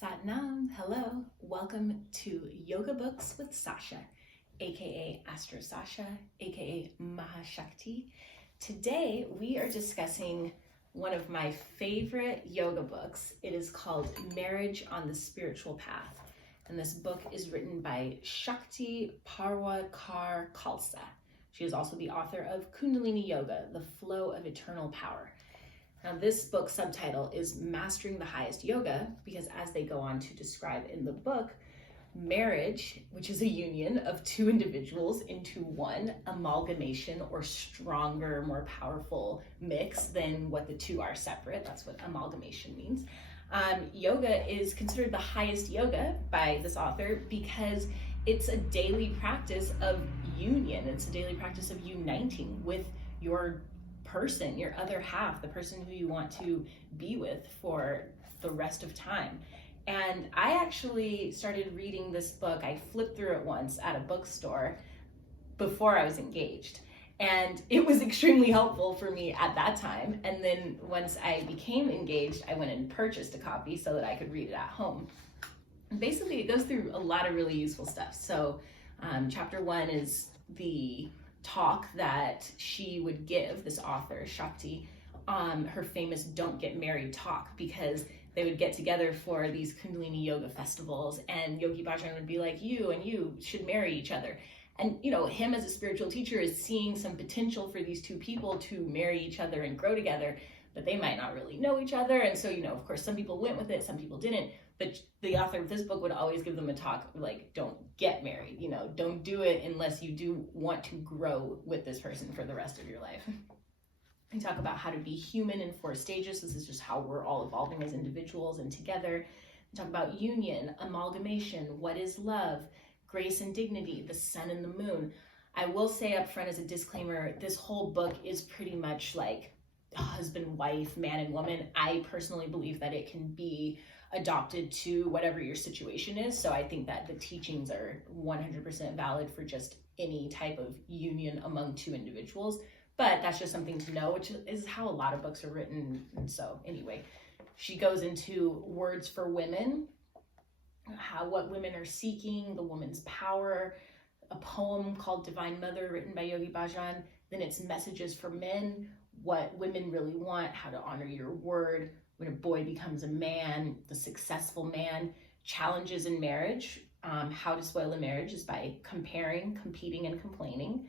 Satnam, hello. Welcome to Yoga Books with Sacha, aka Astro Sacha, aka Mahashakti. Today we are discussing one of my favorite yoga books. It is called Marriage on the Spiritual Path. And this book is written by Shakti Parwha Kaur Khalsa. She is also the author of Kundalini Yoga, The Flow of Eternal Power. Now, this book's subtitle is Mastering the Highest Yoga, because as they go on to describe in the book, marriage, which is a union of two individuals into one amalgamation or stronger, more powerful mix than what the two are separate. That's what amalgamation means. Yoga is considered the highest yoga by this author because it's a daily practice of union. It's a daily practice of uniting with your person, your other half, the person who you want to be with for the rest of time. And I actually started reading this book. I flipped through it once at a bookstore before I was engaged. And it was extremely helpful for me at that time. And then once I became engaged, I went and purchased a copy so that I could read it at home. And basically, it goes through a lot of really useful stuff. So chapter 1 is the talk that she would give, this author, Shakti, her famous Don't Get Married talk, because they would get together for these Kundalini yoga festivals and Yogi Bhajan would be like, you and you should marry each other. And, you know, him as a spiritual teacher is seeing some potential for these two people to marry each other and grow together, but they might not really know each other. And so, you know, of course, some people went with it, some people didn't. But the author of this book would always give them a talk like, don't get married, you know, don't do it unless you do want to grow with this person for the rest of your life. We talk about how to be human in 4 stages. This is just how we're all evolving as individuals and together. We talk about union, amalgamation, what is love, grace and dignity, the sun and the moon. I will say up front as a disclaimer, this whole book is pretty much like husband, wife, man and woman. I personally believe that it can be adopted to whatever your situation is. So I think that the teachings are 100% valid for just any type of union among two individuals. But that's just something to know, which is how a lot of books are written. And so anyway, she goes into words for women, what women are seeking, the woman's power, a poem called Divine Mother written by Yogi Bhajan. Then it's messages for men, what women really want, how to honor your word, when a boy becomes a man, the successful man, challenges in marriage, how to spoil a marriage is by comparing, competing, and complaining.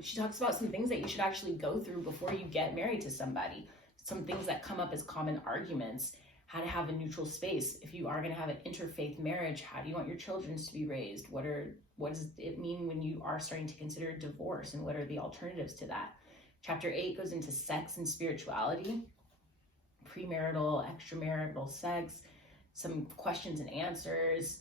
She talks about some things that you should actually go through before you get married to somebody. Some things that come up as common arguments, how to have a neutral space. If you are going to have an interfaith marriage, how do you want your children to be raised? What does it mean when you are starting to consider divorce, and what are the alternatives to that? Chapter 8 goes into sex and spirituality, premarital, extramarital sex, some questions and answers.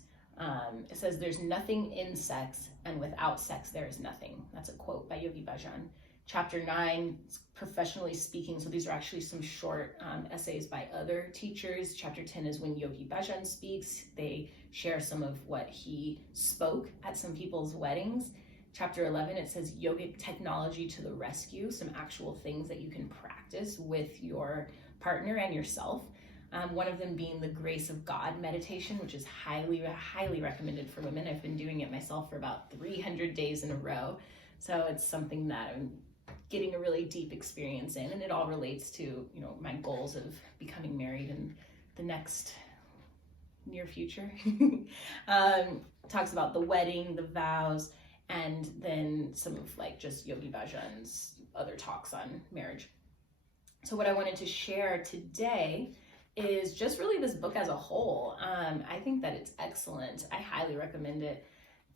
It says there's nothing in sex, and without sex there is nothing. That's a quote by Yogi Bhajan. Chapter 9, professionally speaking. So these are actually some short essays by other teachers. Chapter 10 is when Yogi Bhajan speaks. They share some of what he spoke at some people's weddings. Chapter 11, it says yogic technology to the rescue, some actual things that you can practice with your partner and yourself. One of them being the Grace of God meditation, which is highly, highly recommended for women. I've been doing it myself for about 300 days in a row. So it's something that I'm getting a really deep experience in, and it all relates to, you know, my goals of becoming married in the next near future. Talks about the wedding, the vows, and then some of like just Yogi Bhajan's other talks on marriage. So what I wanted to share today is just really this book as a whole. I think that it's excellent. I highly recommend it.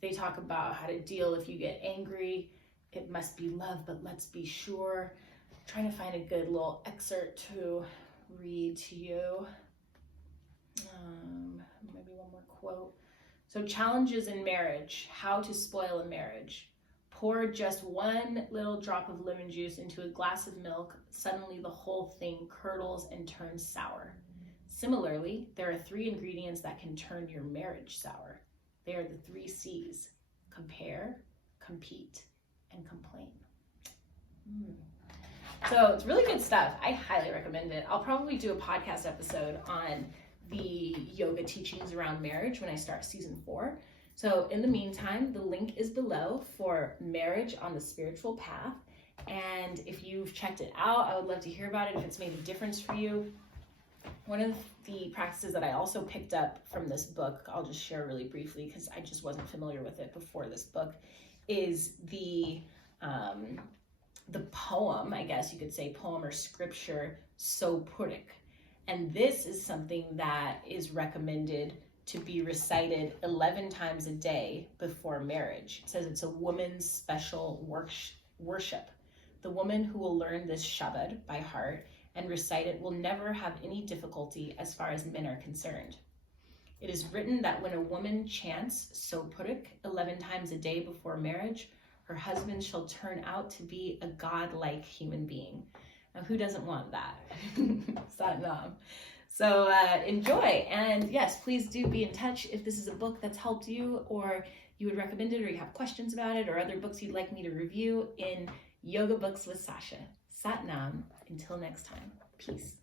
They talk about how to deal if you get angry. It must be love, but let's be sure. I'm trying to find a good little excerpt to read to you. Maybe one more quote. So challenges in marriage, how to spoil a marriage. Pour just one little drop of lemon juice into a glass of milk. Suddenly the whole thing curdles and turns sour. Similarly, there are 3 ingredients that can turn your marriage sour. They are the 3 C's: compare, compete, and complain. So it's really good stuff. I highly recommend it. I'll probably do a podcast episode on the yoga teachings around marriage when I start season 4. So in the meantime, the link is below for Marriage on the Spiritual Path. And if you've checked it out, I would love to hear about it if it's made a difference for you. One of the practices that I also picked up from this book, I'll just share really briefly because I just wasn't familiar with it before this book, is the poem, I guess you could say poem or scripture, So Purik. And this is something that is recommended to be recited 11 times a day before marriage. It says it's a woman's special worship. The woman who will learn this Shabad by heart and recite it will never have any difficulty as far as men are concerned. It is written that when a woman chants So Purik 11 times a day before marriage, her husband shall turn out to be a godlike human being. Now, who doesn't want that? Satnam. So enjoy. And yes, please do be in touch if this is a book that's helped you or you would recommend it or you have questions about it or other books you'd like me to review in Yoga Books with Sacha. Satnam. Until next time. Peace.